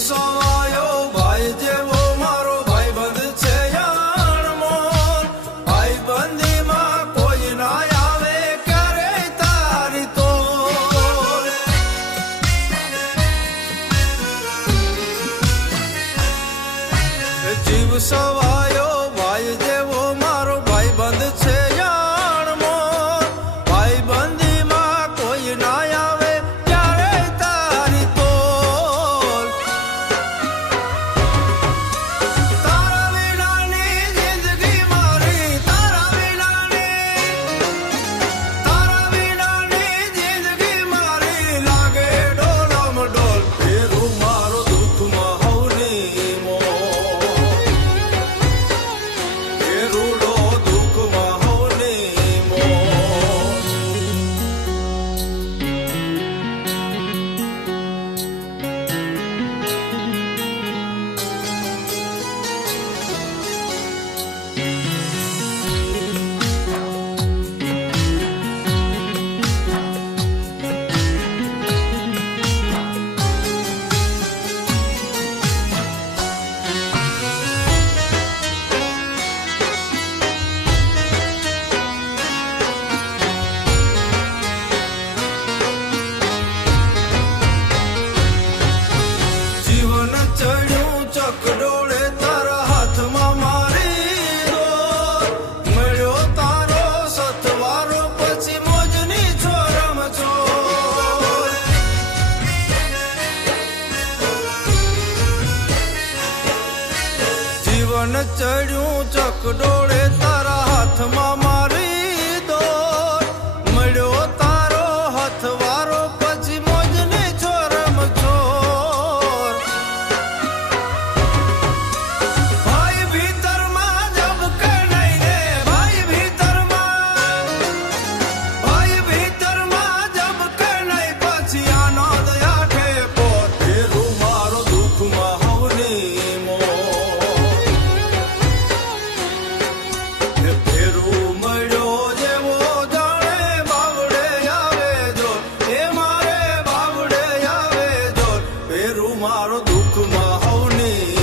સવાયો ભાઈ જેવો મારો ભાઈબંધ છે યાણમો ભાઈબંધીમાં કોઈ ના આવે ક્યારે તારી તો જીવ સવાયો ભાઈ જેવો મારો ભાઈબંધ છે યાણમો ભાઈબંધીમાં કોઈ ના આવે ક્યારે તારી તો તારા વિનાની જિંદગી મારી તારા વિનાની જિંદગી મારી લાગે ડોલમ ડોલ ફેરું મારો દુઃખમાં હવની મો ફેરુડો દુઃખમાં હવની મો જીવન ચડ્યું ચકડોળે તારા હાથમાં મારી દોર મળ્યો તારો સતવારો પછી મોજની છોરમ છોર જીવન ચડ્યું ચકડોળે તારા હાથમાં મારી દોર મળ્યો તારો હથવારો પછી મોજની છોરમ છોર ભાઈ ભીતરમાં જબ કે નહીં રે ભાઈ ભીતરમાં જબ કે નહીં પછી આનંદ આઠે પોત ફેરું મારો દુઃખમાં હવની મો ફેરું મળ્યો જેવો જાણે બાવડે આવે જો એ મારે બાવડે આવે જો ફેરું મારો દુઃખમાં હવની